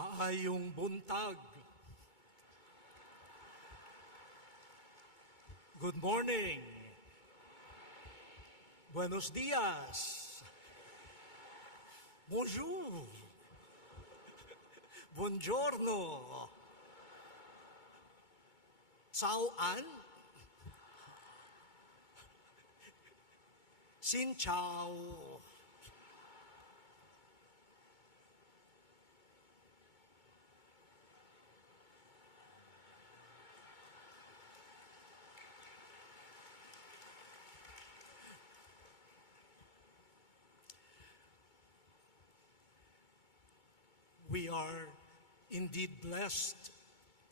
Maayong buntag. Good morning. Buenos dias. Bonjour. Buongiorno. Sao an? Xin chào. We are indeed blessed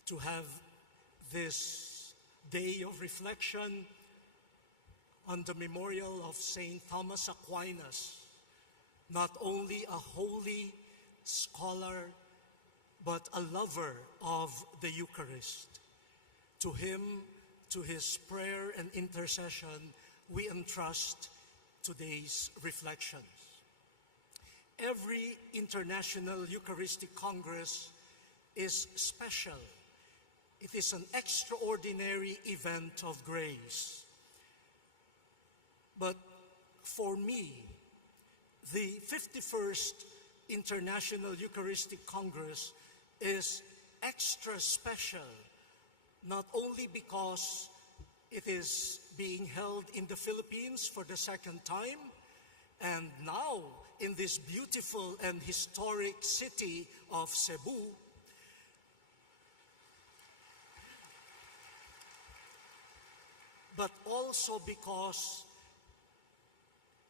to have this day of reflection on the memorial of Saint Thomas Aquinas, not only a holy scholar, but a lover of the Eucharist. To him, to his prayer and intercession, we entrust today's reflections. Every International Eucharistic Congress is special. It is an extraordinary event of grace. But for me, the 51st International Eucharistic Congress is extra special, not only because it is being held in the Philippines for the second time, and now in this beautiful and historic city of Cebu, but also because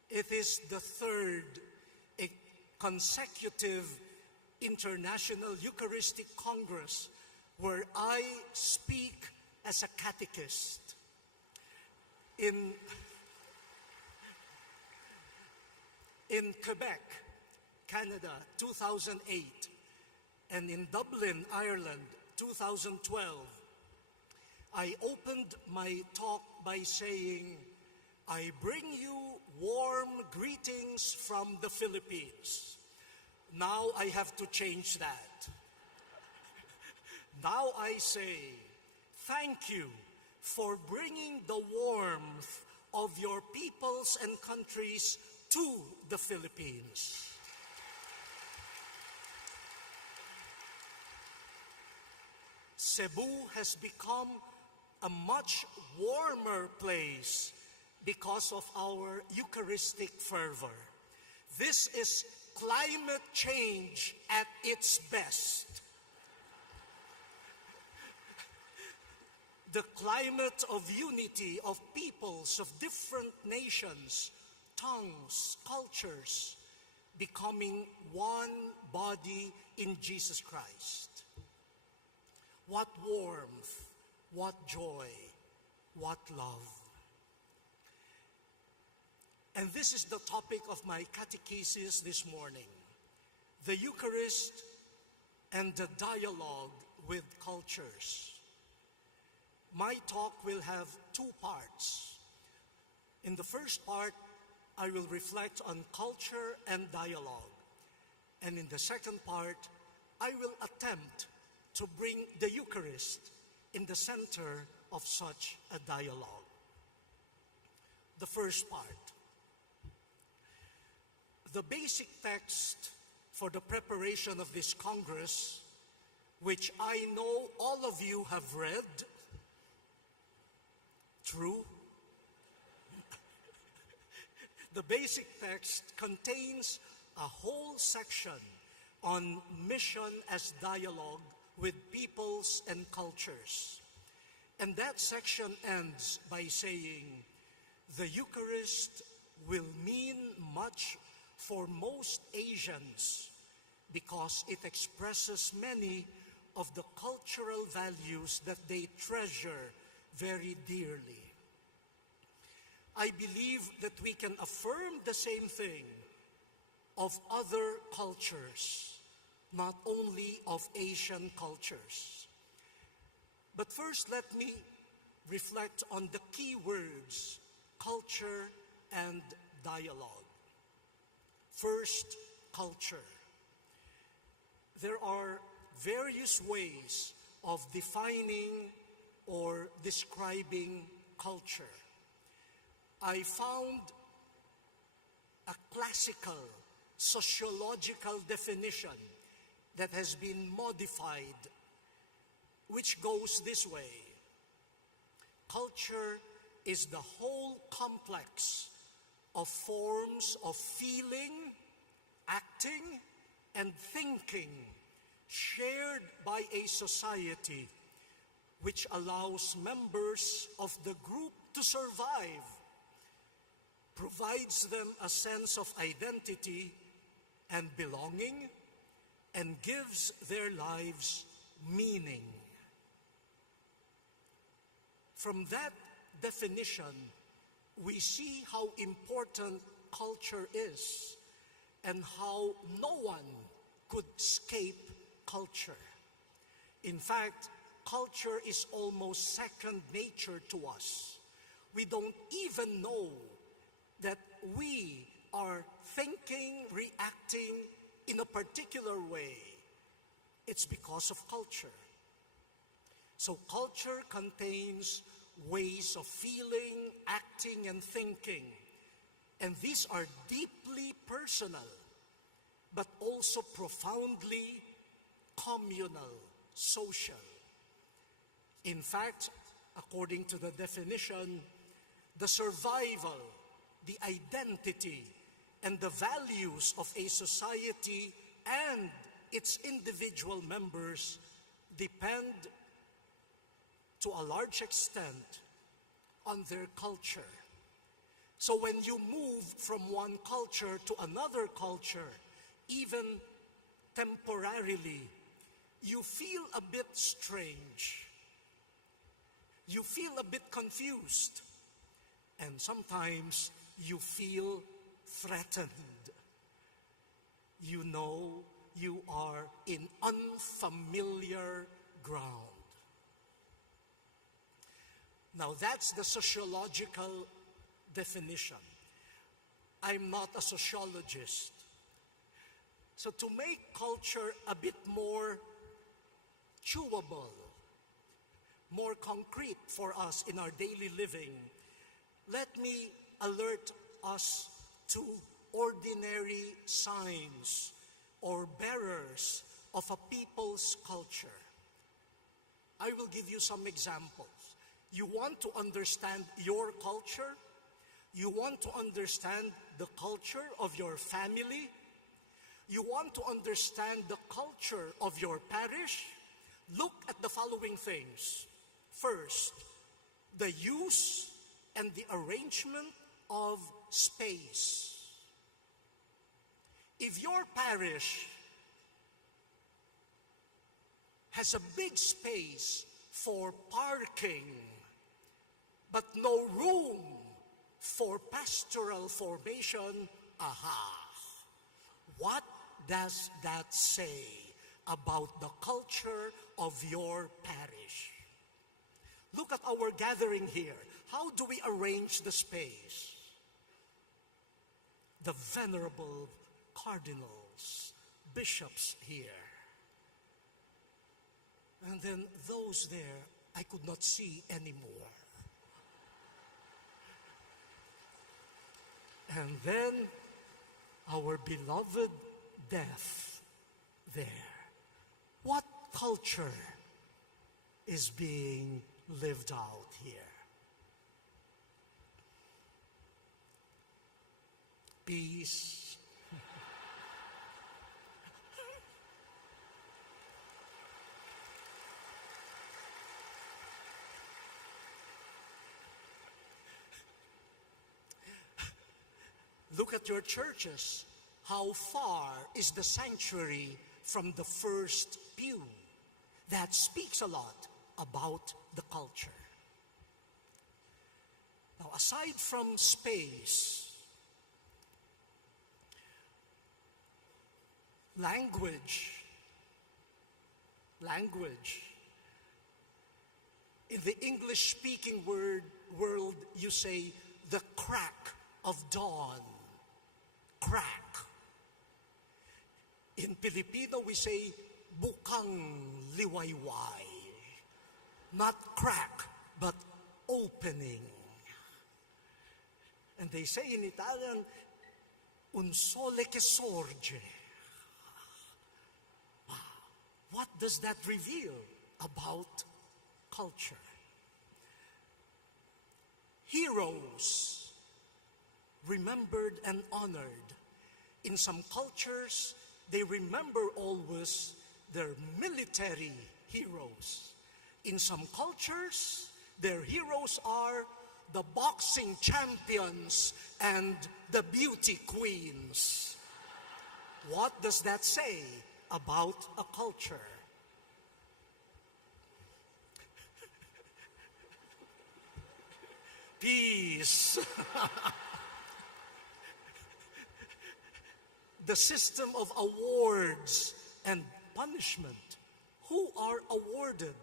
it is the third consecutive International Eucharistic Congress where I speak as a catechist. In Quebec, Canada, 2008, and in Dublin, Ireland, 2012, I opened my talk by saying, I bring you warm greetings from the Philippines. Now I have to change that. Now I say, thank you for bringing the warmth of your peoples and countries to the Philippines. Cebu has become a much warmer place because of our Eucharistic fervor. This is climate change at its best. The climate of unity of peoples of different nations, tongues, cultures, becoming one body in Jesus Christ. What warmth, what joy, what love. And this is the topic of my catechesis this morning, the Eucharist and the dialogue with cultures. My talk will have two parts. In the first part, I will reflect on culture and dialogue. And in the second part, I will attempt to bring the Eucharist in the center of such a dialogue. The first part. The basic text for the preparation of this Congress, which I know all of you have read, true? The basic text contains a whole section on mission as dialogue with peoples and cultures. And that section ends by saying, the Eucharist will mean much for most Asians because it expresses many of the cultural values that they treasure very dearly. I believe that we can affirm the same thing of other cultures, not only of Asian cultures. But first, let me reflect on the key words, culture and dialogue. First, culture. there are various ways of defining or describing culture. I found a classical sociological definition that has been modified, which goes this way. Culture is the whole complex of forms of feeling, acting, and thinking shared by a society which allows members of the group to survive, provides them a sense of identity and belonging, and gives their lives meaning. From that definition, we see how important culture is and how no one could escape culture. In fact, culture is almost second nature to us. We don't even know that we are thinking, reacting in a particular way. It's because of culture. So culture contains ways of feeling, acting, and thinking. And these are deeply personal, but also profoundly communal, social. In fact, according to the definition, the survival, the identity, and the values of a society and its individual members depend to a large extent on their culture. So when you move from one culture to another culture, even temporarily, you feel a bit strange. You feel a bit confused. And sometimes you feel threatened. You know you are in unfamiliar ground. Now that's the sociological definition. I'm not a sociologist. So to make culture a bit more chewable, more concrete for us in our daily living, let me alert us to ordinary signs or bearers of a people's culture. I will give you some examples. You want to understand your culture? You want to understand the culture of your family? You want to understand the culture of your parish? Look at the following things. First, the use and the arrangement of space. If your parish has a big space for parking, but no room for pastoral formation, what does that say about the culture of your parish? Look at our gathering here. How do we arrange the space? The venerable cardinals, bishops here. And then those there, I could not see anymore. And then our beloved death there. What culture is being lived out here? Peace. Look at your churches. How far is the sanctuary from the first pew? That speaks a lot about the culture. Now, aside from space, language. In the English-speaking world, you say the crack of dawn. Crack. In Filipino, we say bukang liwayway. Not crack, but opening. And they say in Italian, un sole che sorge. Wow. What does that reveal about culture? Heroes, remembered and honored. In some cultures, they remember always their military heroes. In some cultures, their heroes are the boxing champions and the beauty queens. What does that say about a culture? Peace. The system of awards and punishment. Who are awarded?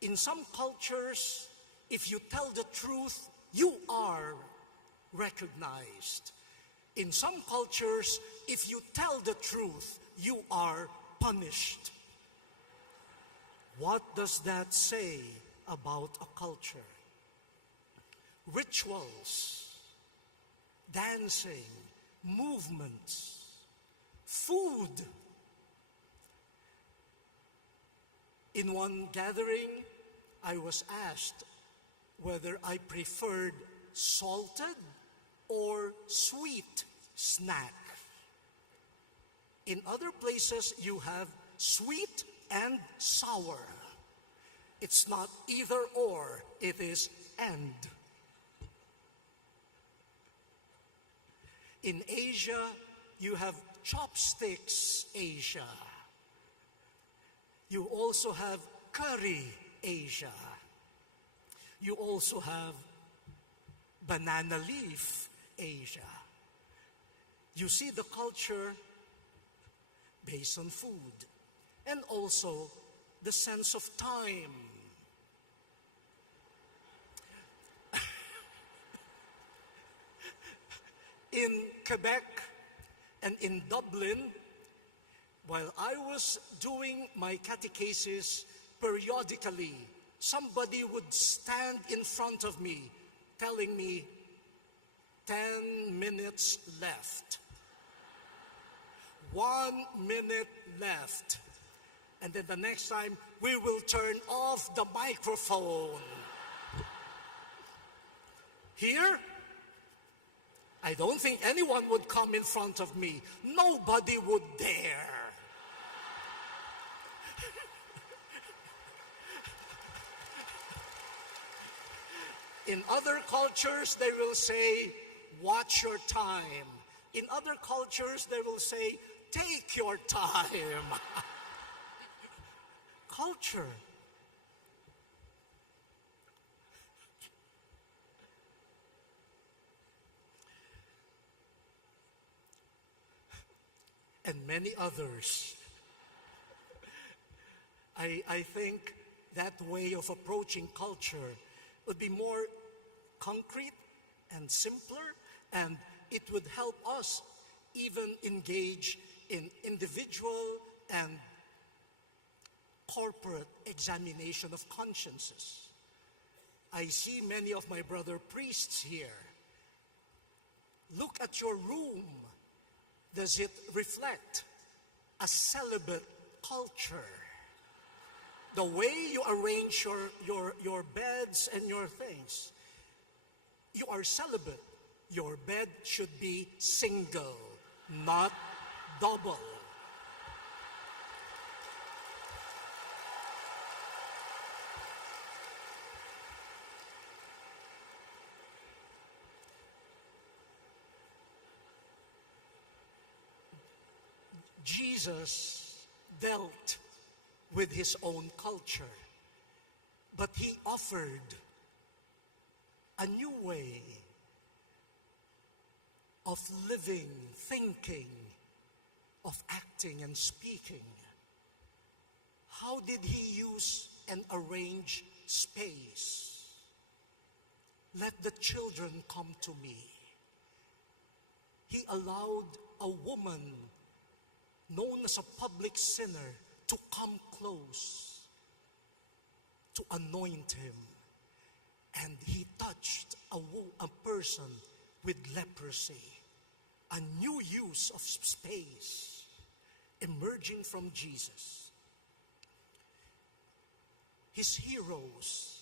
In some cultures, if you tell the truth, you are recognized. In some cultures, if you tell the truth, you are punished. What does that say about a culture? Rituals, dancing, movements, food. In one gathering, I was asked whether I preferred salted or sweet snack. In other places, you have sweet and sour. It's not either or, it is and. In Asia, you have chopsticks Asia. You also have curry Asia. You also have banana leaf Asia. You see the culture based on food and also the sense of time. In Quebec and in Dublin, while I was doing my catechesis, periodically somebody would stand in front of me telling me, 10 minutes left. 1 minute left. And then the next time, we will turn off the microphone. Here, I don't think anyone would come in front of me. Nobody would dare. In other cultures, they will say, watch your time. In other cultures, they will say, take your time. Culture. And many others. I think that way of approaching culture would be more concrete and simpler, and it would help us even engage in individual and corporate examination of consciences. I see many of my brother priests here. Look at your room. Does it reflect a celibate culture? The way you arrange your beds and your things. You are celibate. Your bed should be single, not double. Jesus dealt with his own culture, but he offered a new way of living, thinking, of acting and speaking. How did he use and arrange space? Let the children come to me. He allowed a woman known as a public sinner to come close, to anoint him. And he touched a person with leprosy. A new use of space emerging from Jesus. His heroes,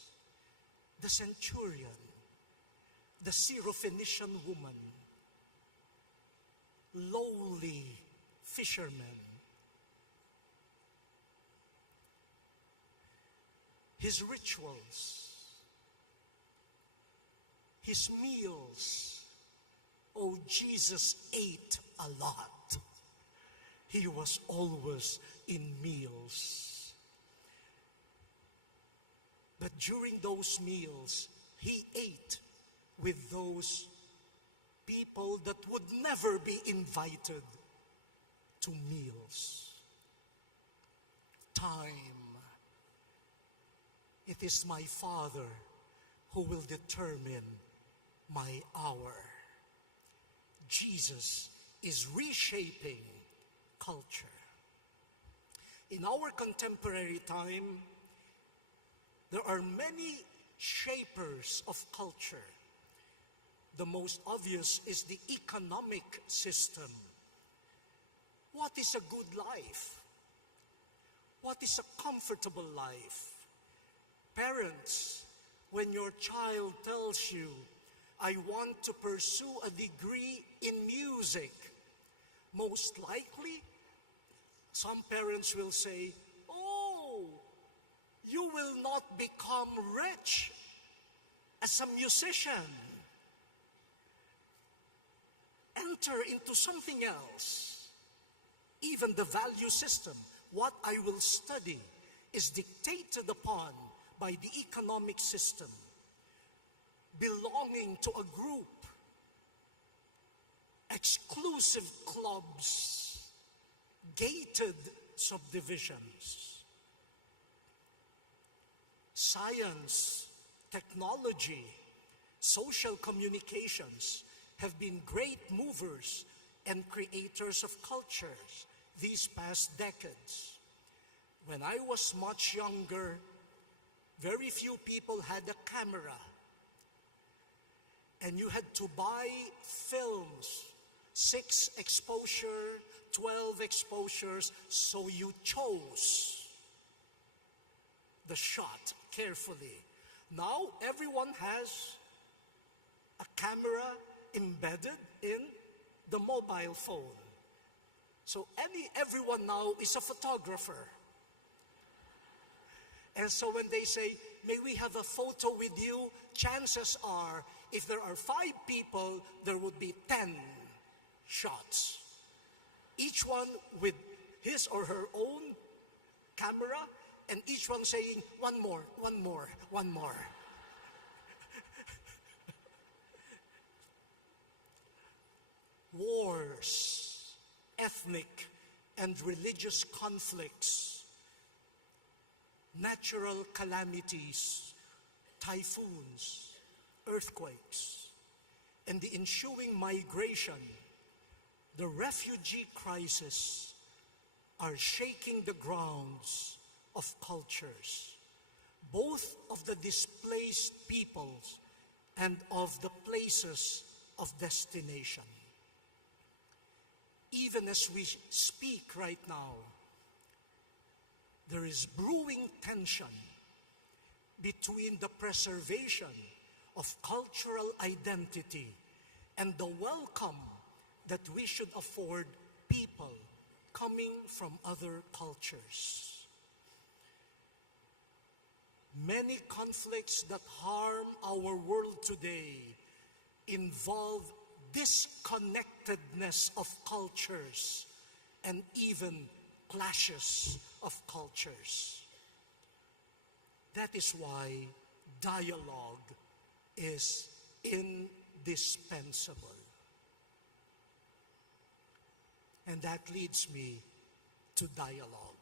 the centurion, the Syrophoenician woman, lowly fishermen, his rituals, his meals. Oh, Jesus ate a lot. He was always in meals. But during those meals, he ate with those people that would never be invited to meals. Time. It is my Father who will determine my hour. Jesus is reshaping culture. In our contemporary time, there are many shapers of culture. The most obvious is the economic system. What is a good life? What is a comfortable life? Parents, when your child tells you, I want to pursue a degree in music, most likely, some parents will say, oh, you will not become rich as a musician. Enter into something else. Even the value system, what I will study, is dictated upon by the economic system, belonging to a group, exclusive clubs, gated subdivisions. Science, technology, social communications have been great movers and creators of cultures these past decades. When I was much younger, very few people had a camera. And you had to buy films, 6 exposure, 12 exposures, so you chose the shot carefully. Now everyone has a camera embedded in the mobile phone. So everyone now is a photographer. And so when they say, may we have a photo with you, chances are, if there are 5 people, there would be 10 shots. Each one with his or her own camera, and each one saying, one more, one more, one more. Wars, ethnic and religious conflicts, natural calamities, typhoons, earthquakes, and the ensuing migration, the refugee crisis, are shaking the grounds of cultures, both of the displaced peoples and of the places of destination. Even as we speak right now, there is brewing tension between the preservation of cultural identity and the welcome that we should afford people coming from other cultures. Many conflicts that harm our world today involve disconnectedness of cultures and even clashes of cultures. That is why dialogue is indispensable. And that leads me to dialogue.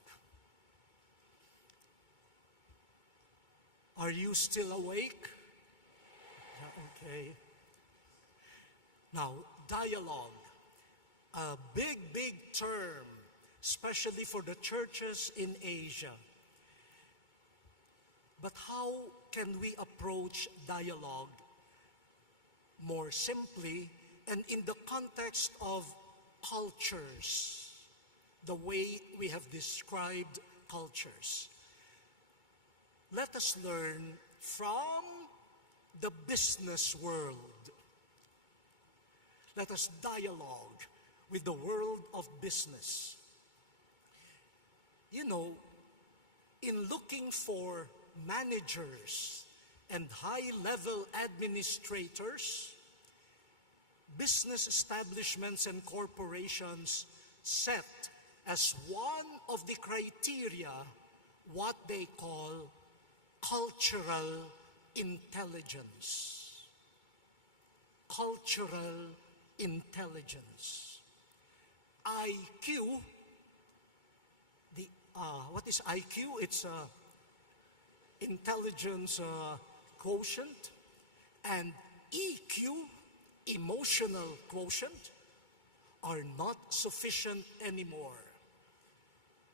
Are you still awake? Okay. Now, dialogue, a big term especially for the churches in Asia. But how can we approach dialogue more simply and in the context of cultures, the way we have described cultures? Let us learn from the business world. Let us dialogue with the world of business. You know, in looking for managers and high-level administrators, business establishments and corporations set as one of the criteria what they call cultural intelligence. Cultural intelligence. IQ, what is IQ? It's intelligence quotient, and EQ, emotional quotient, are not sufficient anymore.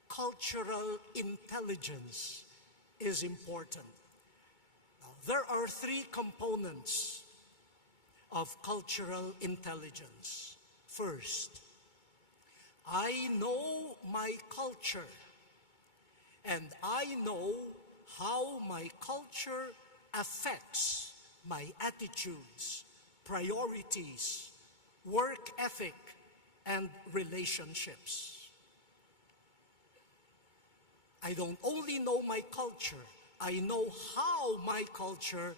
Cultural intelligence is important. Now, there are three components of cultural intelligence. First, I know my culture, and I know how my culture affects my attitudes, priorities, work ethic, and relationships. I don't only know my culture, I know how my culture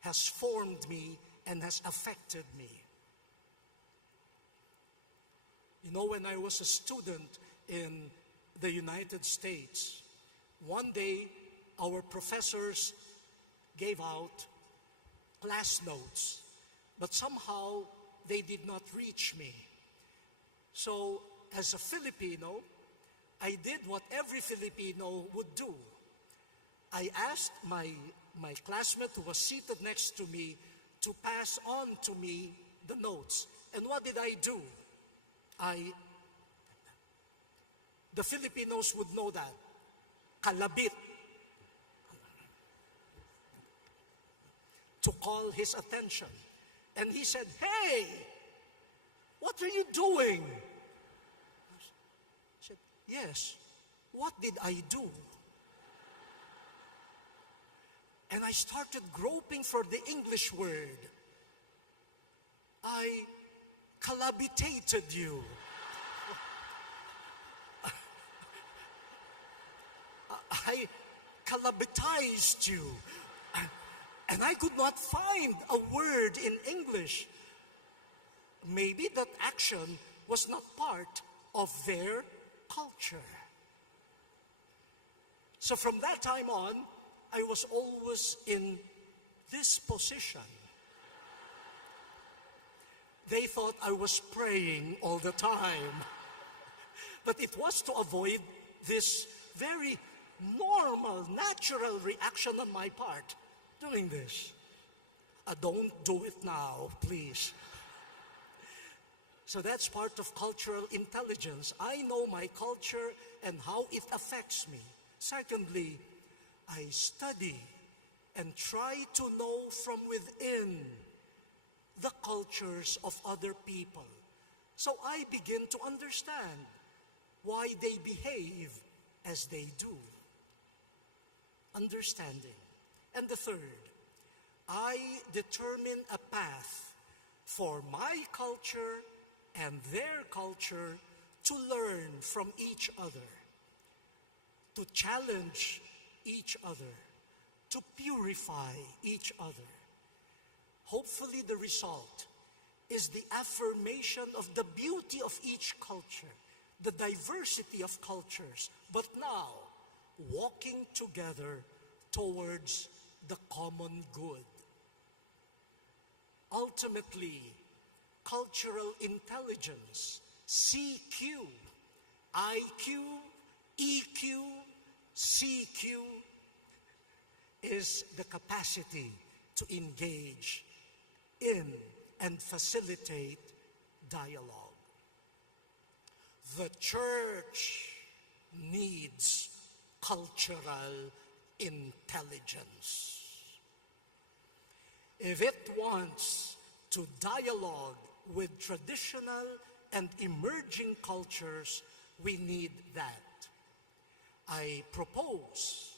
has formed me and has affected me. You know, when I was a student in the United States, one day our professors gave out class notes, but somehow they did not reach me. So, as a Filipino, I did what every Filipino would do. I asked my classmate who was seated next to me to pass on to me the notes. And what did I do? The Filipinos would know that. Kalabit. To call his attention. And he said, "Hey, what are you doing?" I said, "Yes, what did I do?" And I started groping for the English word. I calabitated you. I calabitized you. And I could not find a word in English. Maybe that action was not part of their culture. So from that time on, I was always in this position. They thought I was praying all the time. But it was to avoid this very normal, natural reaction on my part doing this. Don't do it now, please. So that's part of cultural intelligence. I know my culture and how it affects me. Secondly, I study and try to know from within the cultures of other people. So I begin to understand why they behave as they do. Understanding. And the third, I determine a path for my culture and their culture to learn from each other, to challenge each other, to purify each other. Hopefully the result is the affirmation of the beauty of each culture, the diversity of cultures, but now walking together towards the common good. Ultimately, cultural intelligence, CQ, IQ, EQ, CQ, is the capacity to engage in and facilitate dialogue. The church needs cultural intelligence. If it wants to dialogue with traditional and emerging cultures, we need that. I propose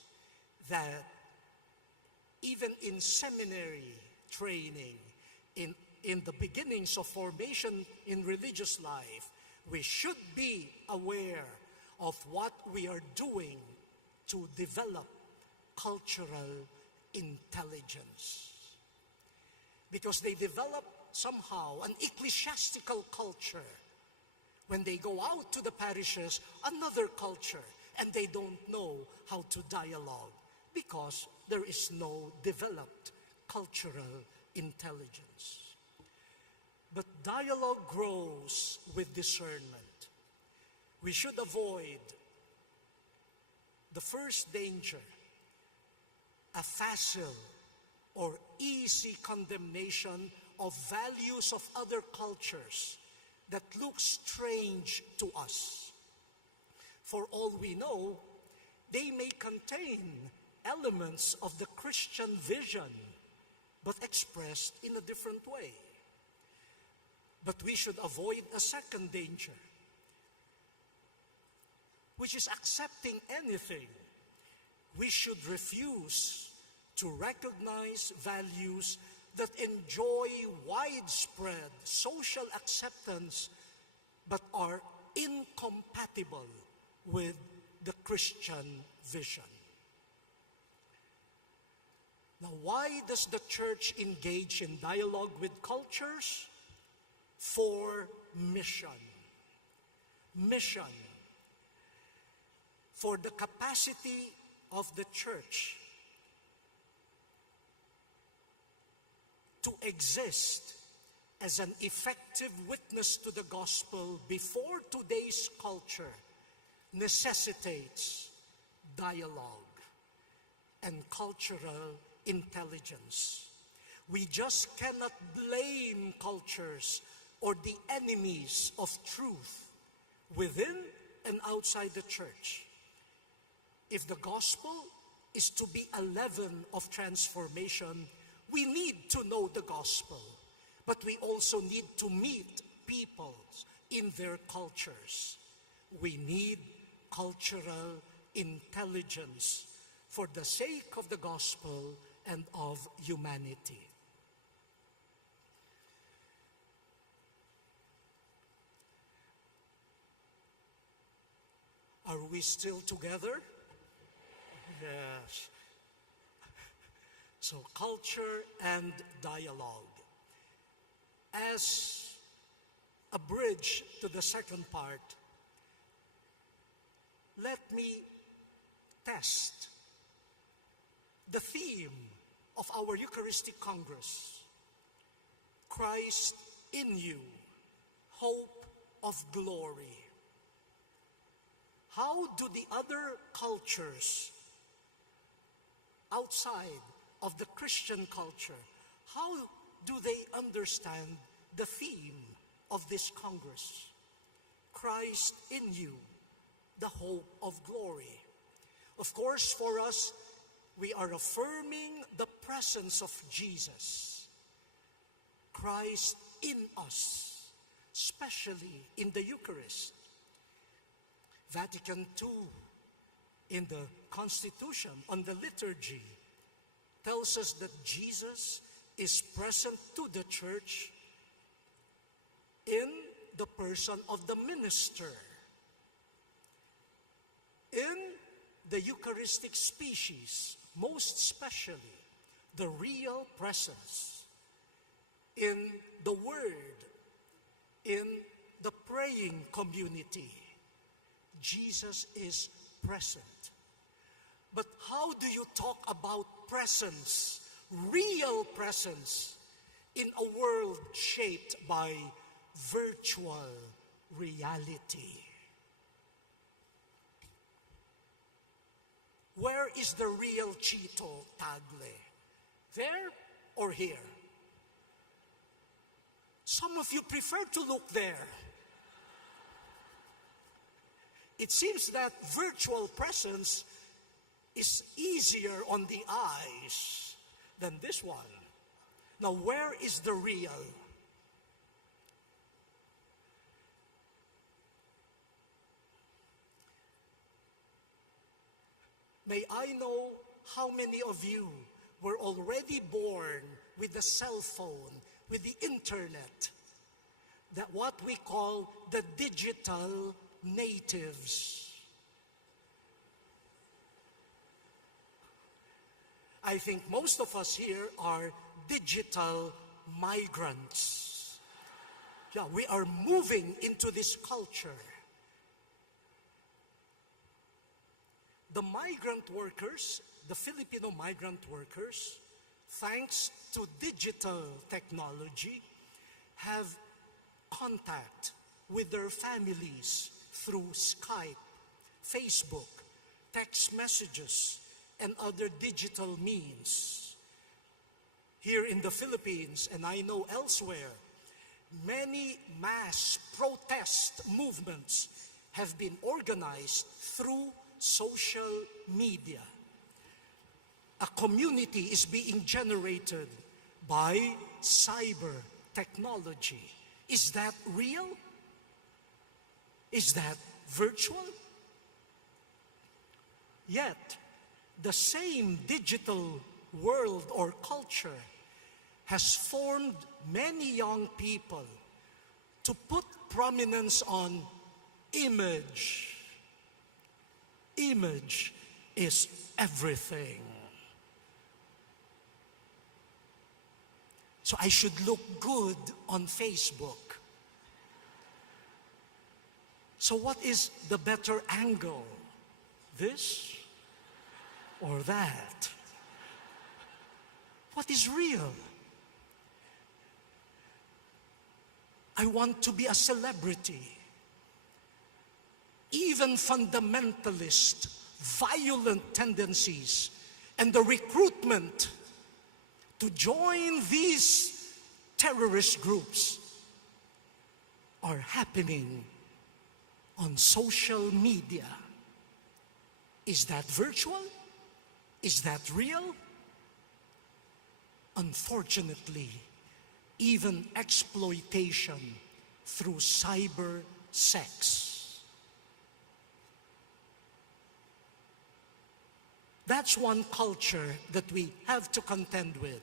that even in seminary training, in the beginnings of formation in religious life, we should be aware of what we are doing to develop cultural intelligence. Because they develop somehow an ecclesiastical culture. When they go out to the parishes, another culture, and they don't know how to dialogue because there is no developed cultural intelligence. But dialogue grows with discernment. We should avoid the first danger, a facile or easy condemnation of values of other cultures that look strange to us. For all we know, they may contain elements of the Christian vision, but expressed in a different way. But we should avoid a second danger, which is accepting anything. We should refuse to recognize values that enjoy widespread social acceptance but are incompatible with the Christian vision. Now, why does the Church engage in dialogue with cultures? For mission. Mission. For the capacity of the Church to exist as an effective witness to the gospel before today's culture necessitates dialogue and cultural intelligence. We just cannot blame cultures or the enemies of truth within and outside the Church. If the gospel is to be a leaven of transformation, we need to know the gospel, but we also need to meet peoples in their cultures. We need cultural intelligence for the sake of the gospel and of humanity. Are we still together? Yes. So culture and dialogue. As a bridge to the second part, let me test the theme of our Eucharistic Congress. Christ in you, hope of glory. How do the other cultures outside of the Christian culture, how do they understand the theme of this Congress? Christ in you, the hope of glory. Of course, for us, we are affirming the presence of Jesus, Christ in us, especially in the Eucharist. Vatican II, in the Constitution on the liturgy, tells us that Jesus is present to the Church in the person of the minister, in the Eucharistic species, most especially the real presence, in the Word, in the praying community. Jesus is present. But how do you talk about presence, real presence, in a world shaped by virtual reality? Where is the real Chito Tagle? There or here? Some of you prefer to look there. it seems that virtual presence is easier on the eyes than this one. Now, where is the real? May I know how many of you were already born with the cell phone, with the internet, that what we call the digital natives. I think most of us here are digital migrants. Yeah, we are moving into this culture. The migrant workers, the Filipino migrant workers, thanks to digital technology, have contact with their families through Skype, Facebook, text messages, and other digital means. Here in the Philippines, and I know elsewhere, many mass protest movements have been organized through social media. A community is being generated by cyber technology. Is that real? Is that virtual? Yet, the same digital world or culture has formed many young people to put prominence on image. Image is everything. So I should look good on Facebook. So what is the better angle? This or that? What is real? I want to be a celebrity. Even fundamentalist, violent tendencies and the recruitment to join these terrorist groups are happening on social media. Is that virtual? Is that real? Unfortunately, even exploitation through cyber sex. That's one culture that we have to contend with.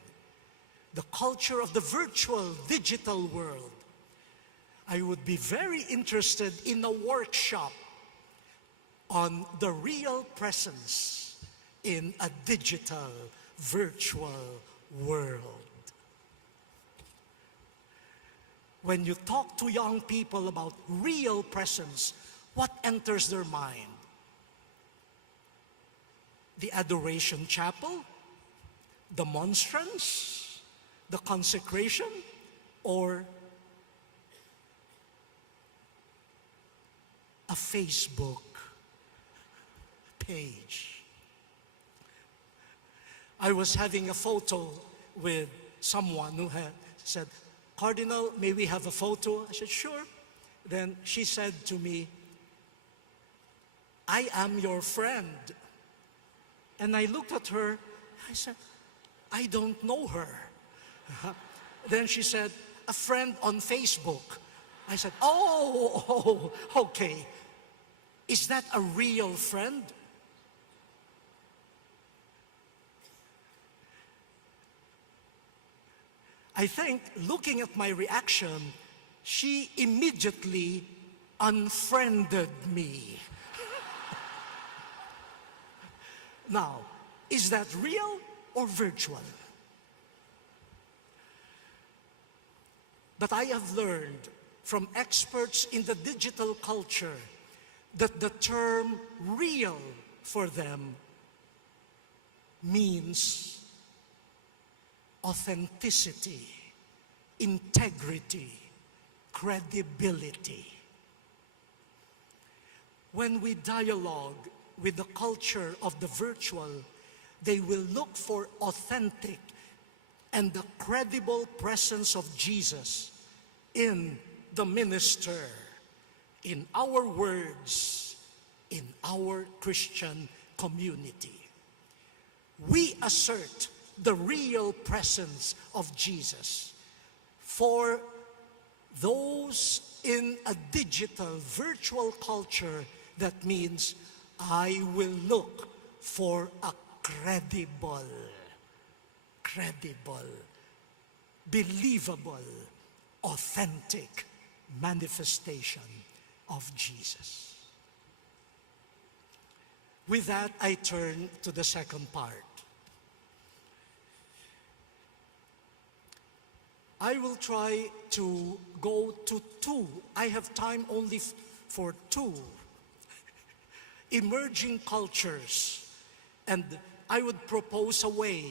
The culture of the virtual, digital world. I would be very interested in a workshop on the real presence in a digital, virtual world. When you talk to young people about real presence, what enters their mind? The adoration chapel, the monstrance, the consecration, or a Facebook page. I was having a photo with someone who had said, "Cardinal, may we have a photo?" I said, "Sure." Then she said to me, "I am your friend." And I looked at her, I said, "I don't know her." Then she said, "A friend on Facebook." I said, oh, okay. Is that a real friend? I think, looking at my reaction, she immediately unfriended me. Now, is that real or virtual? But I have learned from experts in the digital culture that the term real for them means authenticity, integrity, credibility. When we dialogue with the culture of the virtual, they will look for authentic and the credible presence of Jesus in the minister, in our words, in our Christian community. We assert the real presence of Jesus. For those in a digital, virtual culture, that means I will look for a credible, believable, authentic manifestation of Jesus. With that, I turn to the second part. I will try to go to two. I have time only for two emerging cultures, and I would propose a way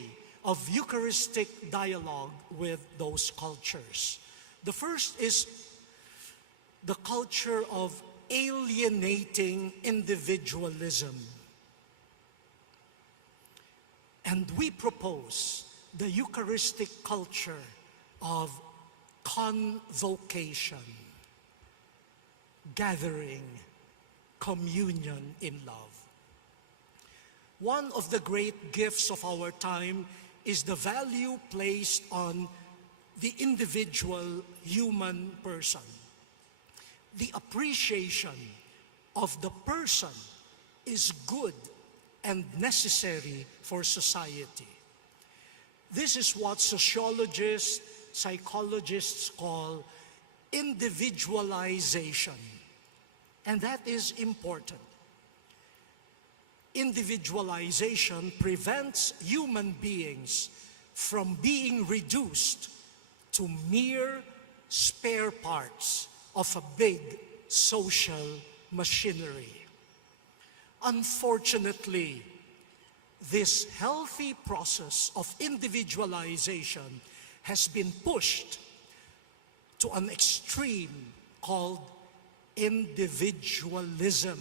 of Eucharistic dialogue with those cultures. The first is the culture of alienating individualism. And we propose the Eucharistic culture of convocation, gathering, communion in love. One of the great gifts of our time is the value placed on the individual human person. The appreciation of the person is good and necessary for society. This is what sociologists, psychologists call individualization. And that is important. Individualization prevents human beings from being reduced to mere spare parts of a big social machinery. Unfortunately, this healthy process of individualization has been pushed to an extreme called individualism,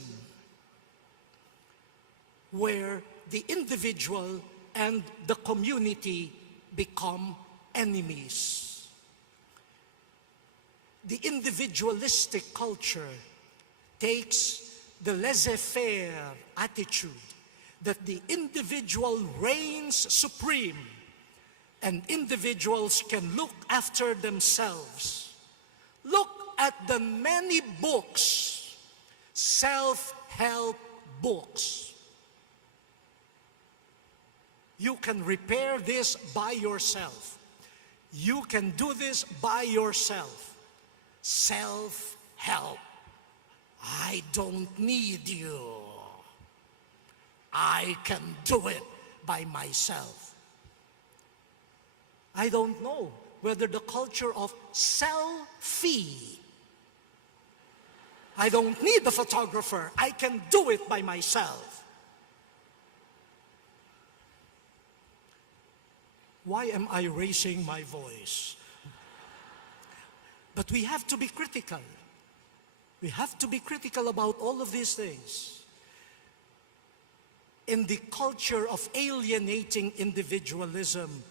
where the individual and the community become enemies. The individualistic culture takes the laissez-faire attitude that the individual reigns supreme and individuals can look after themselves. Look at the many books, self-help books. You can repair this by yourself. You can do this by yourself. Self-help. I don't need you. I can do it by myself. I don't know whether the culture of selfie. I don't need the photographer. I can do it by myself. Why am I raising my voice? But we have to be critical. We have to be critical about all of these things. In the culture of alienating individualism,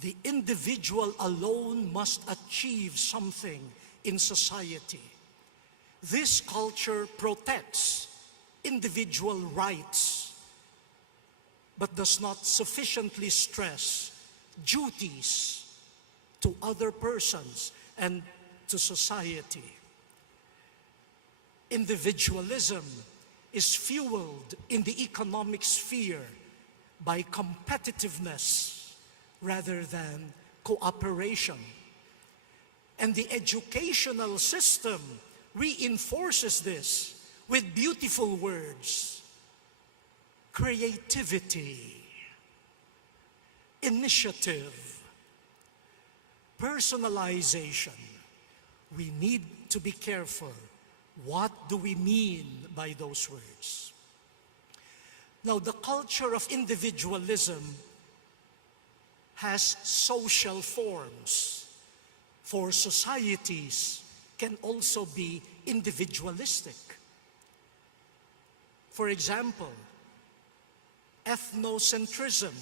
the individual alone must achieve something in society. This culture protects individual rights, but does not sufficiently stress duties to other persons and to society. Individualism is fueled in the economic sphere by competitiveness rather than cooperation. And the educational system reinforces this with beautiful words: creativity, initiative, personalization. We need to be careful. What do we mean by those words? Now, the culture of individualism has social forms, for societies can also be individualistic. For example, ethnocentrism,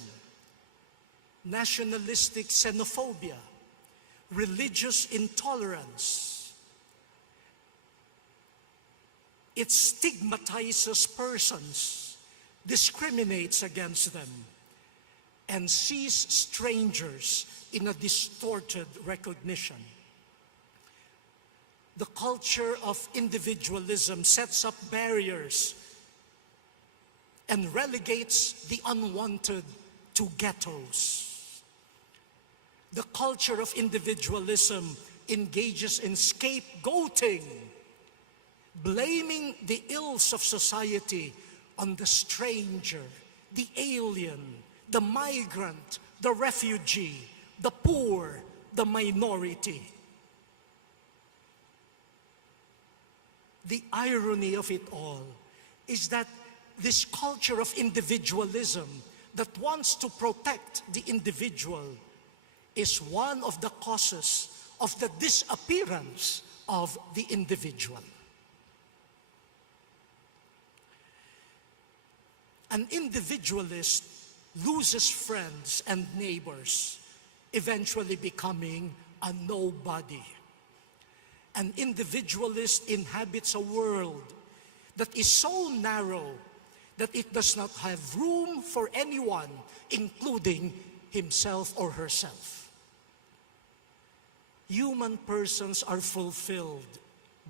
nationalistic xenophobia, religious intolerance, It stigmatizes persons, discriminates against them, and sees strangers in a distorted recognition. The culture of individualism sets up barriers and relegates the unwanted to ghettos. The culture of individualism engages in scapegoating, blaming the ills of society on the stranger, the alien, the migrant, the refugee, the poor, the minority. The irony of it all is that this culture of individualism that wants to protect the individual is one of the causes of the disappearance of the individual. An individualist loses friends and neighbors, eventually becoming a nobody. An individualist inhabits a world that is so narrow that it does not have room for anyone, including himself or herself. Human persons are fulfilled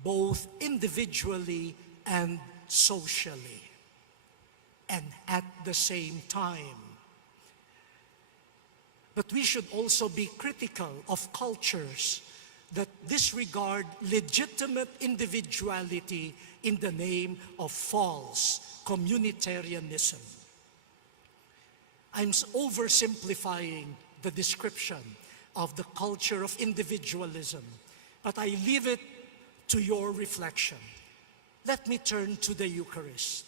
both individually and socially, and at the same time. But we should also be critical of cultures that disregard legitimate individuality in the name of false communitarianism. I'm oversimplifying the description of the culture of individualism, but I leave it to your reflection. Let me turn to the Eucharist.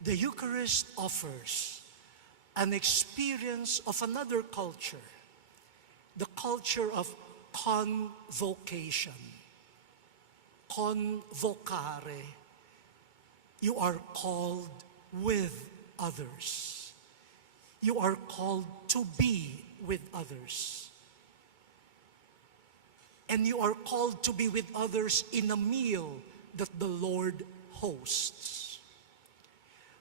The Eucharist offers an experience of another culture, the culture of convocation. Convocare. You are called with others. You are called to be with others. And you are called to be with others in a meal that the Lord hosts.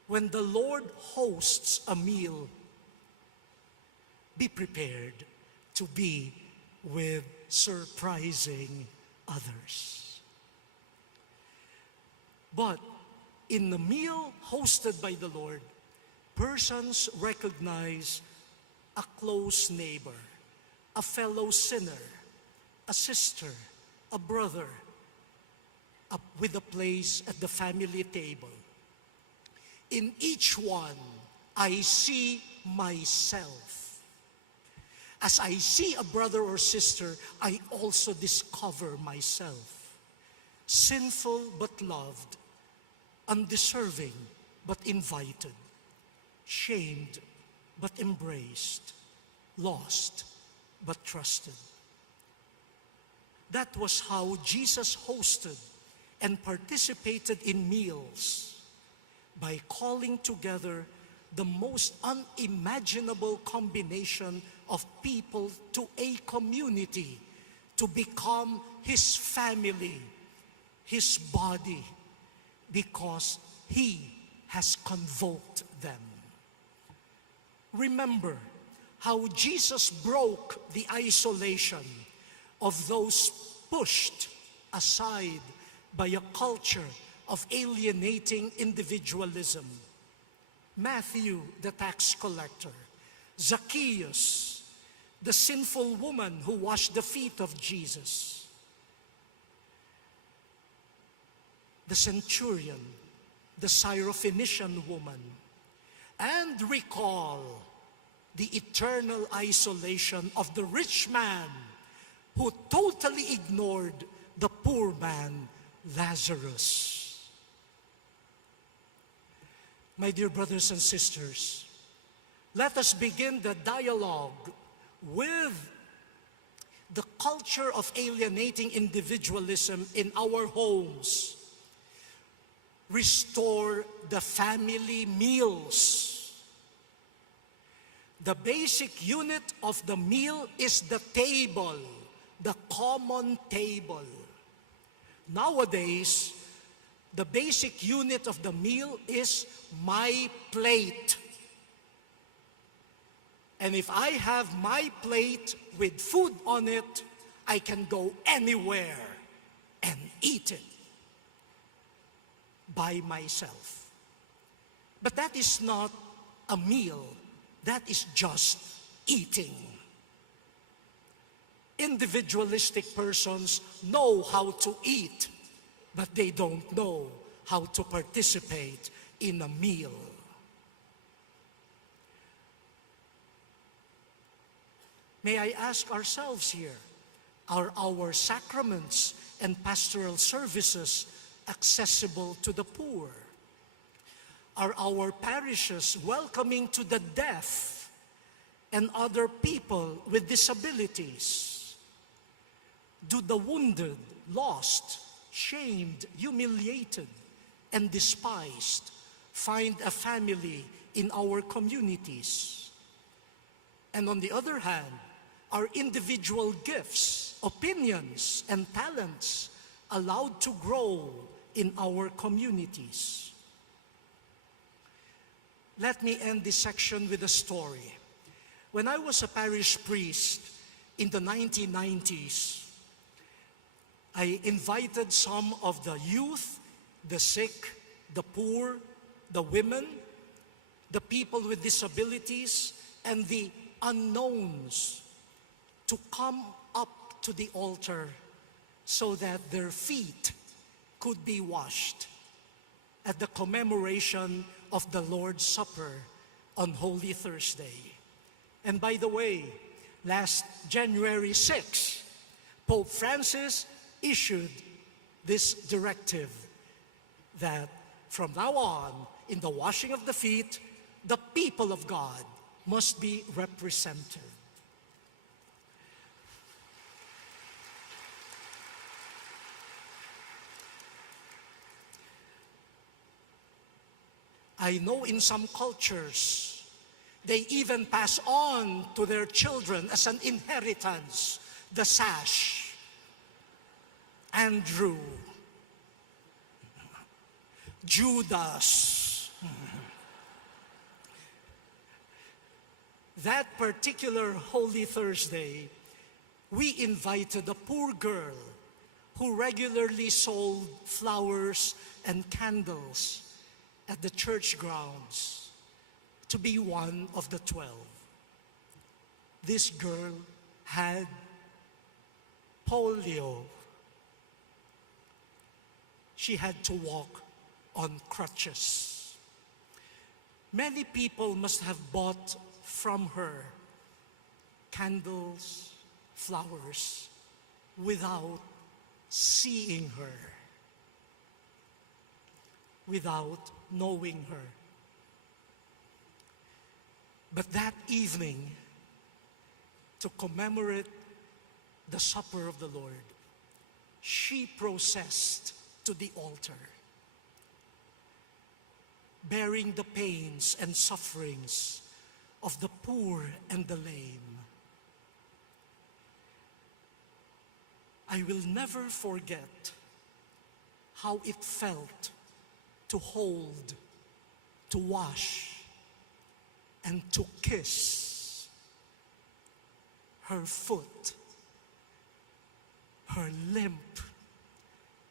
When the Lord hosts a meal, be prepared to be with surprising others. But in the meal hosted by the Lord, persons recognize a close neighbor, a fellow sinner, a sister, a brother, with a place at the family table. In each one, I see myself. As I see a brother or sister, I also discover myself. Sinful but loved, undeserving but invited, shamed but embraced, lost but trusted. That was how Jesus hosted and participated in meals, by calling together the most unimaginable combination of people to a community, to become His family, His body, because He has convoked them. Remember how Jesus broke the isolation of those pushed aside by a culture of alienating individualism. Matthew, the tax collector, Zacchaeus, the sinful woman who washed the feet of Jesus, the centurion, the Syrophoenician woman, and recall the eternal isolation of the rich man who totally ignored the poor man, Lazarus. My dear brothers and sisters, let us begin the dialogue with the culture of alienating individualism in our homes. Restore the family meals. The basic unit of the meal is the table, the common table. Nowadays, the basic unit of the meal is my plate. And if I have my plate with food on it, I can go anywhere and eat it by myself. But that is not a meal. That is just eating. Individualistic persons know how to eat, but they don't know how to participate in a meal. May I ask ourselves here, are our sacraments and pastoral services accessible to the poor? Are our parishes welcoming to the deaf and other people with disabilities? Do the wounded, lost, shamed, humiliated, and despised find a family in our communities? And on the other hand, are individual gifts, opinions, and talents allowed to grow in our communities? Let me end this section with a story. When I was a parish priest in the 1990s, I invited some of the youth, the sick, the poor, the women, the people with disabilities, and the unknowns to come up to the altar so that their feet could be washed at the commemoration of the Lord's Supper on Holy Thursday. And by the way, last January 6, Pope Francis issued this directive that from now on, in the washing of the feet, the people of God must be represented. I know in some cultures, they even pass on to their children as an inheritance the sash. Andrew, Judas. That particular Holy Thursday, we invited a poor girl who regularly sold flowers and candles at the church grounds to be one of the 12. This girl had polio. She had to walk on crutches. Many people must have bought from her candles, flowers, without seeing her, without knowing her. But that evening, to commemorate the supper of the Lord, she processed to the altar, bearing the pains and sufferings of the poor and the lame. I will never forget how it felt to hold, to wash, and to kiss her foot, her limp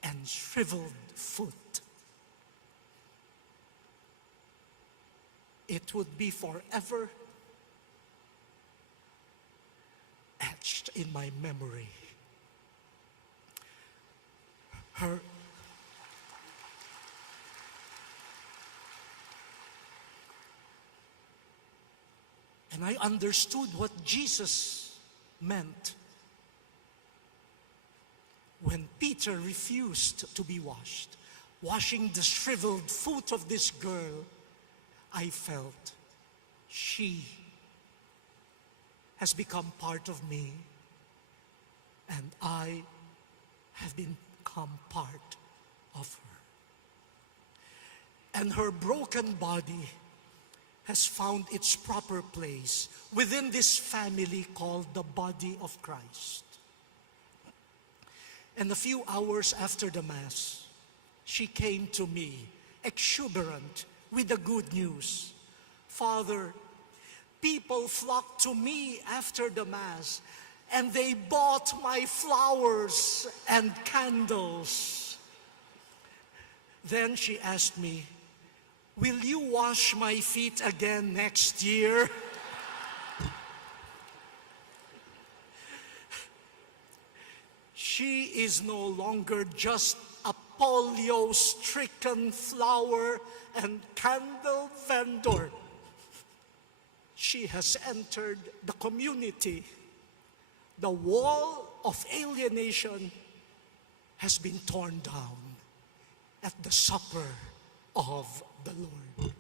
and shriveled foot. It would be forever etched in my memory. And I understood what Jesus meant when Peter refused to be washed. Washing the shriveled foot of this girl, I felt she has become part of me, and I have become part of her. And her broken body has found its proper place within this family called the body of Christ. And a few hours after the Mass, She came to me, exuberant, with the good news. Father, people flocked to me after the Mass, and they bought my flowers and candles. Then she asked me, will you wash my feet again next year? She is no longer just a polio-stricken flower and candle vendor. She has entered the community. The wall of alienation has been torn down at the supper of the Lord.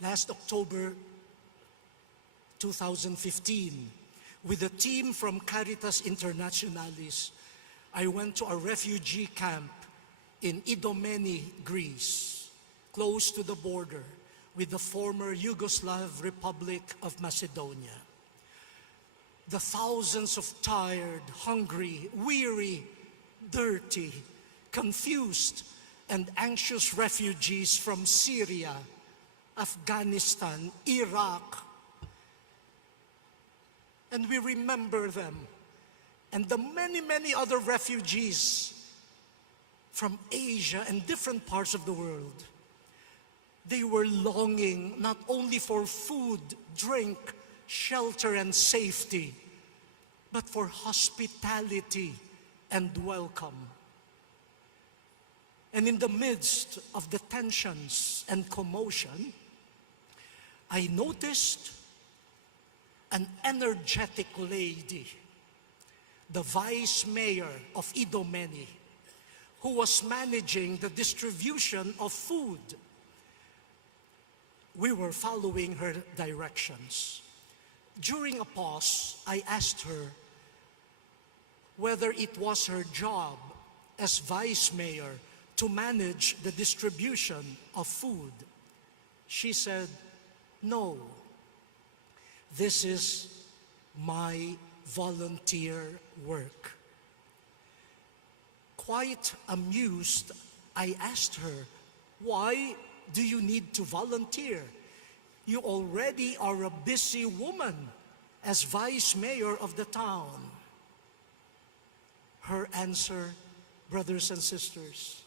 Last October 2015, with a team from Caritas Internationalis, I went to a refugee camp in Idomeni, Greece, close to the border with the former Yugoslav Republic of Macedonia. The thousands of tired, hungry, weary, dirty, confused, and anxious refugees from Syria, Afghanistan, Iraq, and we remember them, and the many, many other refugees from Asia and different parts of the world. They were longing not only for food, drink, shelter, and safety, but for hospitality and welcome. And in the midst of the tensions and commotion, I noticed an energetic lady, the vice mayor of Idomeni, who was managing the distribution of food. We were following her directions. During a pause, I asked her whether it was her job as vice mayor to manage the distribution of food. She said, "No, this is my volunteer work." Quite amused, I asked her, "Why do you need to volunteer? You already are a busy woman as vice mayor of the town." Her answer, brothers and sisters,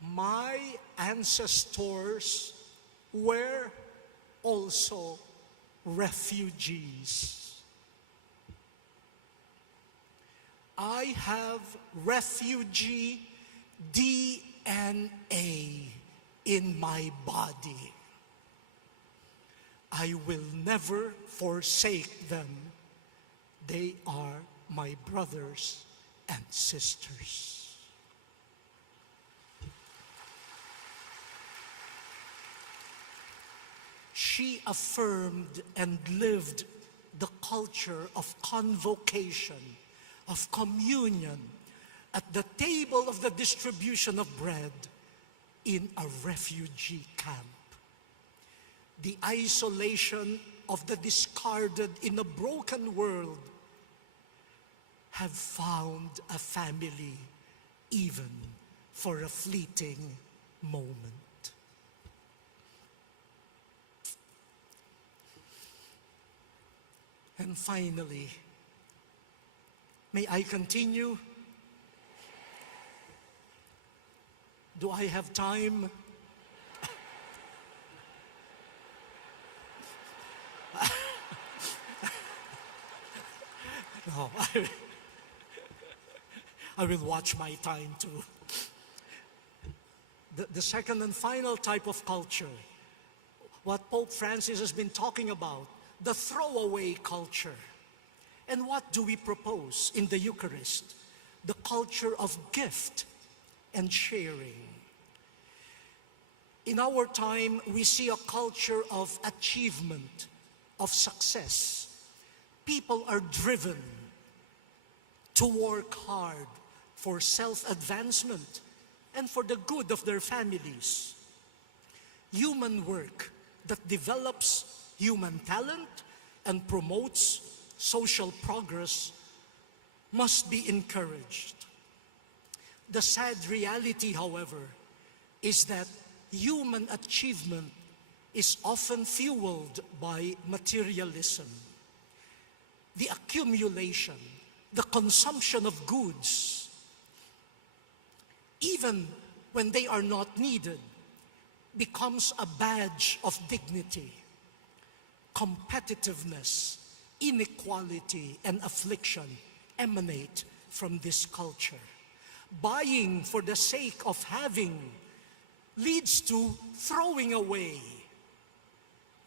my ancestors were also refugees. I have refugee DNA in my body. I will never forsake them. They are my brothers and sisters. She affirmed and lived the culture of convocation, of communion, at the table of the distribution of bread in a refugee camp. The isolation of the discarded in a broken world have found a family even for a fleeting moment. And finally, may I continue? Do I have time? No, I will watch my time too. The second and final type of culture, what Pope Francis has been talking about, the throwaway culture. And what do we propose in the Eucharist? The culture of gift and sharing. In our time, we see a culture of achievement, of success. People are driven to work hard for self-advancement and for the good of their families. Human work that develops human talent and promotes social progress must be encouraged. The sad reality, however, is that human achievement is often fueled by materialism. The accumulation, the consumption of goods, even when they are not needed, becomes a badge of dignity. Competitiveness, inequality, and affliction emanate from this culture. Buying for the sake of having leads to throwing away.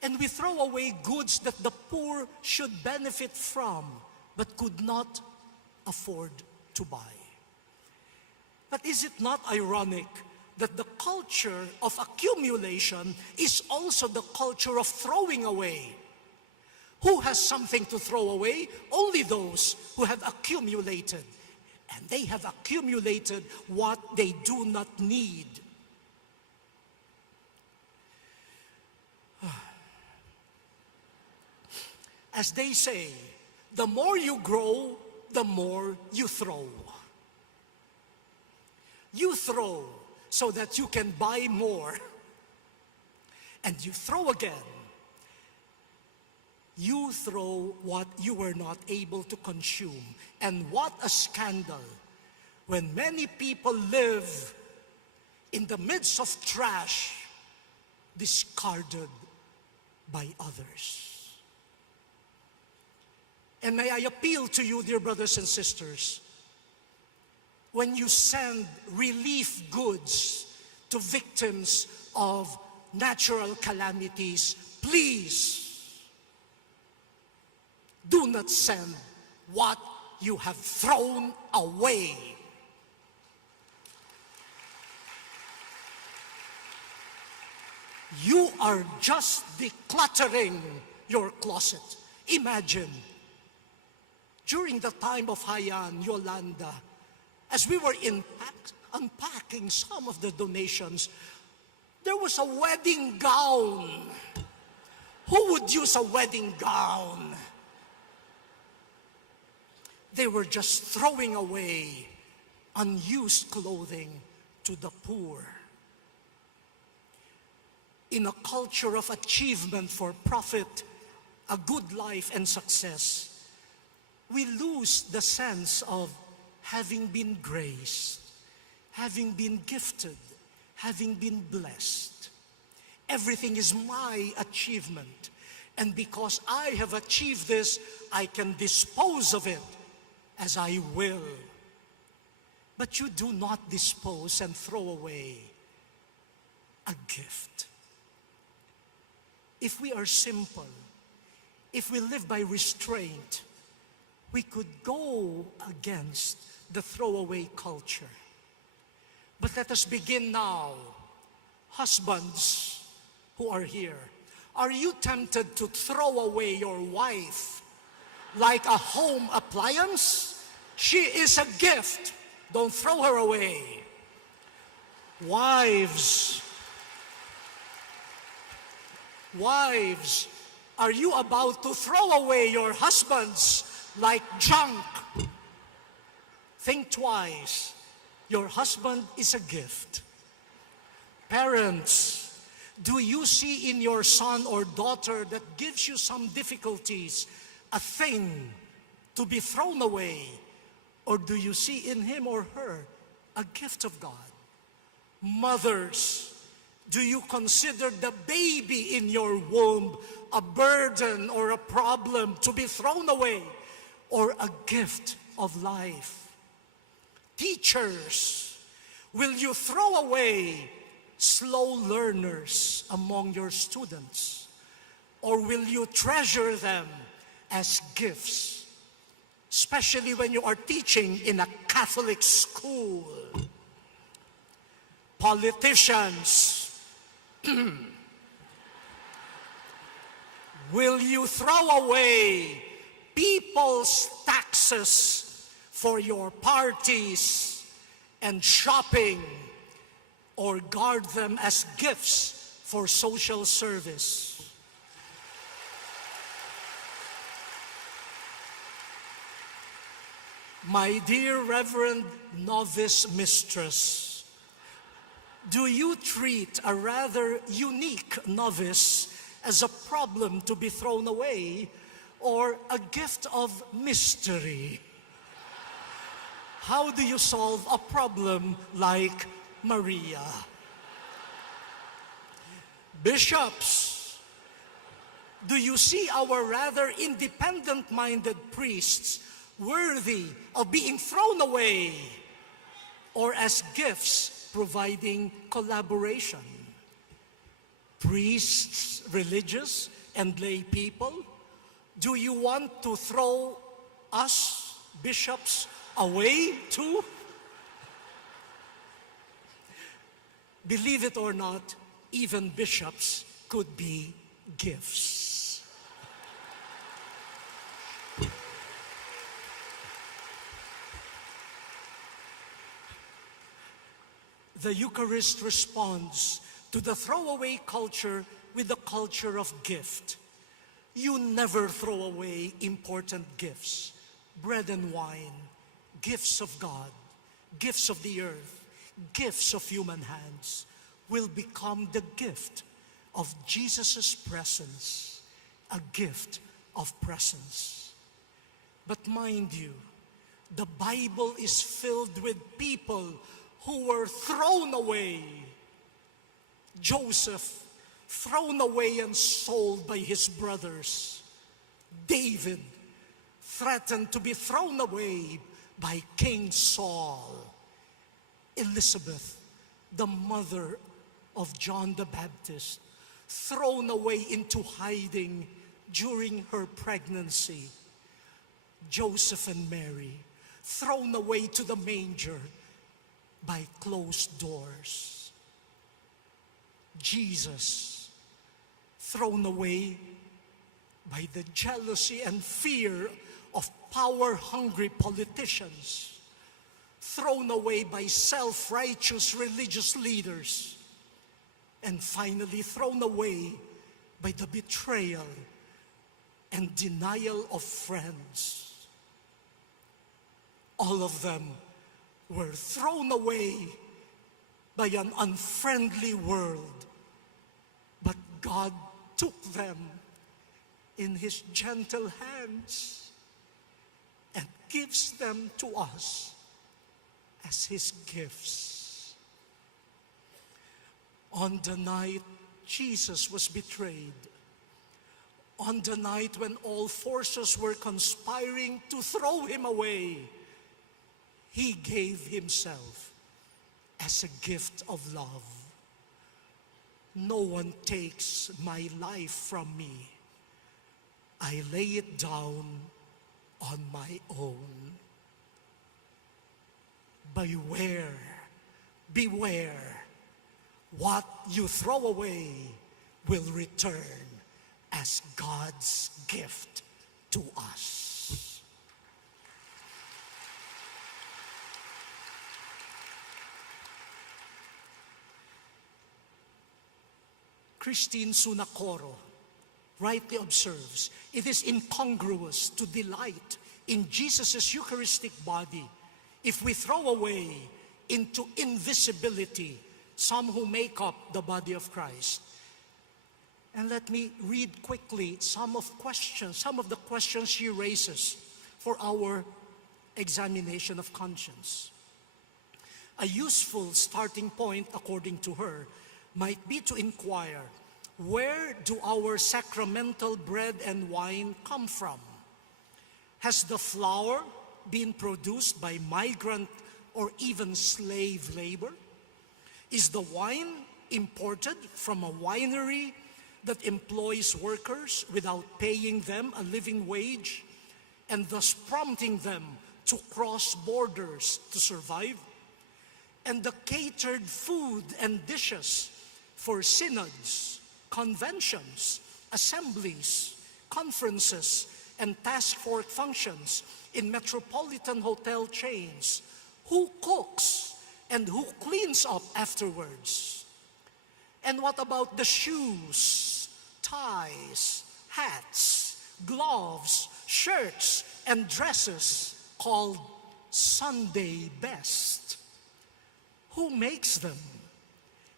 And we throw away goods that the poor should benefit from, but could not afford to buy. But is it not ironic that the culture of accumulation is also the culture of throwing away? Who has something to throw away? Only those who have accumulated. And they have accumulated what they do not need. As they say, the more you grow, the more you throw. You throw so that you can buy more. And you throw again. You throw what you were not able to consume. And what a scandal when many people live in the midst of trash discarded by others. And may I appeal to you, dear brothers and sisters, when you send relief goods to victims of natural calamities, please do not send what you have thrown away. You are just decluttering your closet. Imagine, during the time of Hayan, Yolanda, as we were unpacking some of the donations, there was a wedding gown. Who would use a wedding gown? They were just throwing away unused clothing to the poor. In a culture of achievement for profit, a good life and success, we lose the sense of having been graced, having been gifted, having been blessed. Everything is my achievement. And because I have achieved this, I can dispose of it as I will. But you do not dispose and throw away a gift. If we are simple, if we live by restraint, we could go against the throwaway culture. But let us begin now. Husbands who are here, are you tempted to throw away your wife like a home appliance? She is a gift. Don't throw her away. Wives, are you about to throw away your husbands like junk? Think twice. Your husband is a gift. Parents, do you see in your son or daughter that gives you some difficulties a thing to be thrown away? Or do you see in him or her a gift of God? Mothers, do you consider the baby in your womb a burden or a problem to be thrown away, or a gift of life? Teachers, will you throw away slow learners among your students, or will you treasure them as gifts, especially when you are teaching in a Catholic school? Politicians, will you throw away people's taxes for your parties and shopping, or guard them as gifts for social service? My dear Reverend Novice Mistress, do you treat a rather unique novice as a problem to be thrown away or a gift of mystery? How do you solve a problem like Maria? Bishops, do you see our rather independent-minded priests worthy of being thrown away, or as gifts providing collaboration? Priests, religious, and lay people, do you want to throw us, bishops, away too? Believe it or not, even bishops could be gifts. The Eucharist responds to the throwaway culture with the culture of gift. You never throw away important gifts, bread and wine, gifts of God, gifts of the earth, gifts of human hands will become the gift of Jesus' presence, a gift of presence. But mind you, the Bible is filled with people who were thrown away. Joseph, thrown away and sold by his brothers. David, threatened to be thrown away by King Saul. Elizabeth, the mother of John the Baptist, thrown away into hiding during her pregnancy. Joseph and Mary, thrown away to the manger by closed doors. Jesus, thrown away by the jealousy and fear of power-hungry politicians, thrown away by self-righteous religious leaders, and finally thrown away by the betrayal and denial of friends. All of them were thrown away by an unfriendly world, but God took them in His gentle hands and gives them to us as His gifts. On the night Jesus was betrayed, on the night when all forces were conspiring to throw Him away, He gave Himself as a gift of love. No one takes my life from me. I lay it down on my own. Beware, beware. What you throw away will return as God's gift to us. Christine Sunacoro rightly observes, it is incongruous to delight in Jesus' Eucharistic body if we throw away into invisibility some who make up the body of Christ. And let me read quickly some of the questions she raises for our examination of conscience. A useful starting point, according to her, might be to inquire, where do our sacramental bread and wine come from? Has the flour been produced by migrant or even slave labor? Is the wine imported from a winery that employs workers without paying them a living wage and thus prompting them to cross borders to survive? And the catered food and dishes for synods, conventions, assemblies, conferences, and task force functions in metropolitan hotel chains, who cooks and who cleans up afterwards? And what about the shoes, ties, hats, gloves, shirts, and dresses called Sunday best? Who makes them?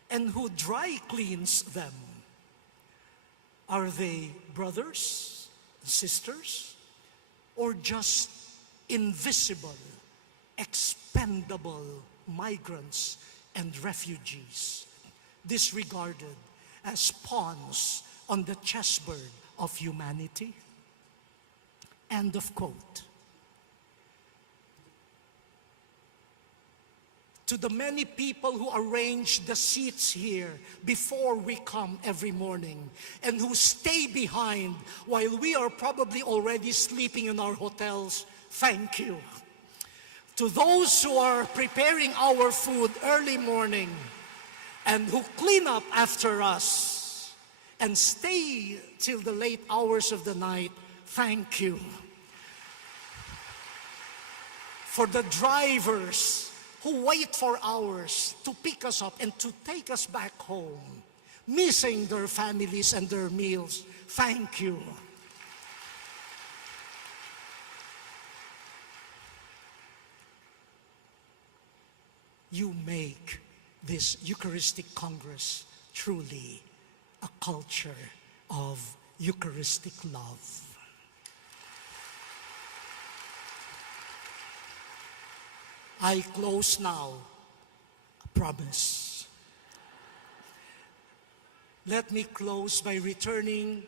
And who dry cleans them? Are they brothers, sisters, or just invisible, expendable migrants and refugees, disregarded as pawns on the chessboard of humanity? End of quote. To the many people who arrange the seats here before we come every morning and who stay behind while we are probably already sleeping in our hotels, thank you. To those who are preparing our food early morning and who clean up after us and stay till the late hours of the night, thank you. For the drivers who wait for hours to pick us up and to take us back home, missing their families and their meals, thank you. You make this Eucharistic Congress truly a culture of Eucharistic love. I close now, I promise. Let me close by returning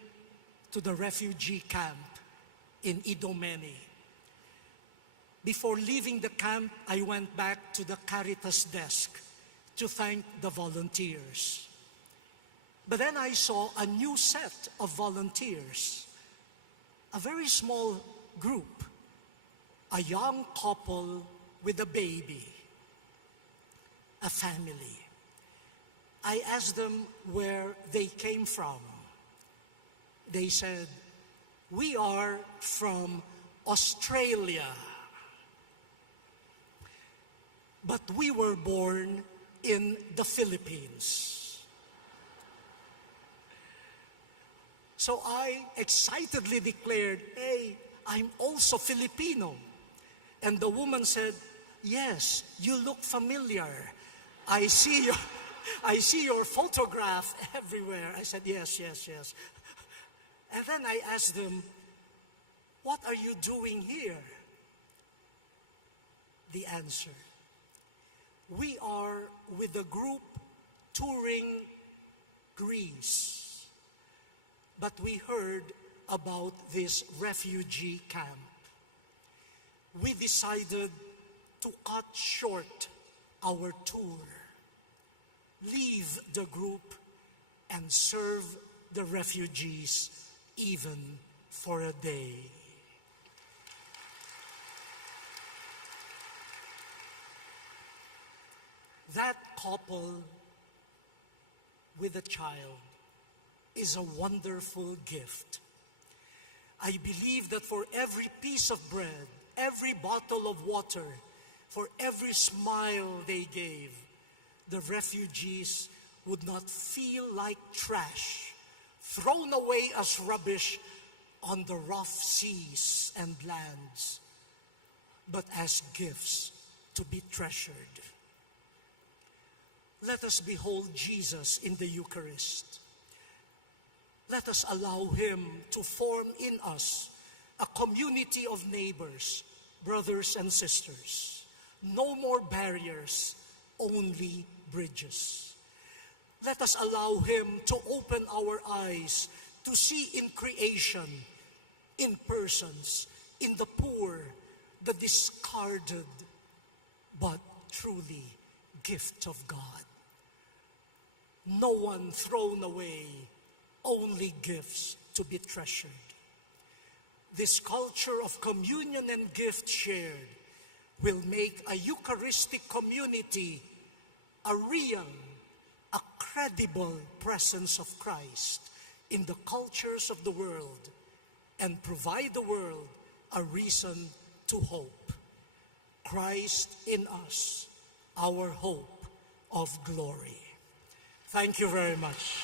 to the refugee camp in Idomeni. Before leaving the camp, I went back to the Caritas desk to thank the volunteers. But then I saw a new set of volunteers, a very small group, a young couple with a baby, a family. I asked them where they came from. They said, "We are from Australia, but we were born in the Philippines." So I excitedly declared, "Hey, I'm also Filipino." And the woman said, "Yes, you look familiar. I see your photograph everywhere." I said, yes. And then I asked them, "What are you doing here?" The answer, "We are with a group touring Greece, but we heard about this refugee camp. We decided to cut short our tour, leave the group, and serve the refugees even for a day." That couple with a child is a wonderful gift. I believe that for every piece of bread, every bottle of water, for every smile they gave, the refugees would not feel like trash, thrown away as rubbish on the rough seas and lands, but as gifts to be treasured. Let us behold Jesus in the Eucharist. Let us allow Him to form in us a community of neighbors, brothers and sisters. No more barriers, only bridges. Let us allow Him to open our eyes to see in creation, in persons, in the poor, the discarded, but truly gift of God. No one thrown away, only gifts to be treasured. This culture of communion and gift shared will make a Eucharistic community a real, a credible presence of Christ in the cultures of the world and provide the world a reason to hope. Christ in us, our hope of glory. Thank you very much.